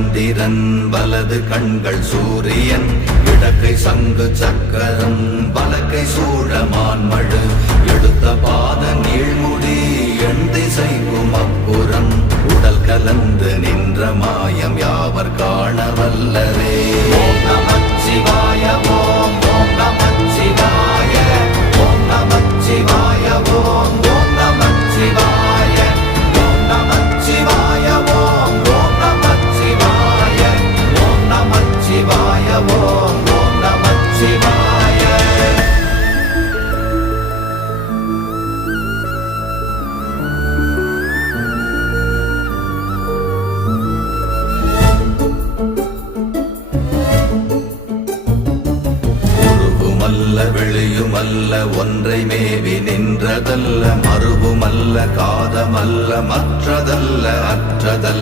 சந்திரன் வலது கண்கள் சூரியன் இடக்கை சங்கு சக்கரம் வலக்கை சூழமான்மழு எடுத்த பாத நீழ்முடி எண் திசைக்கும் அப்புறம் உடல் கலந்து நின்ற மாயம் யாவர் காண வல்லரே. ஓம் நமச்சிவாய ஓம் ஓம் நமச்சிவாய ஓம் நமச்சிவாய ஓம் ஓம் நமச்சிவாய ஓம் நமச்சிவாய ஓம் ஓம் நமச்சிவாய ஓம் நமச்சிவாய ஓம் ஓம் நமச்சிவாய. வெளியுமல்ல ஒன்றை மேவி நின்றதல்ல மறுவுமல்ல காதமல்ல மற்றதல்ல அற்றதல்ல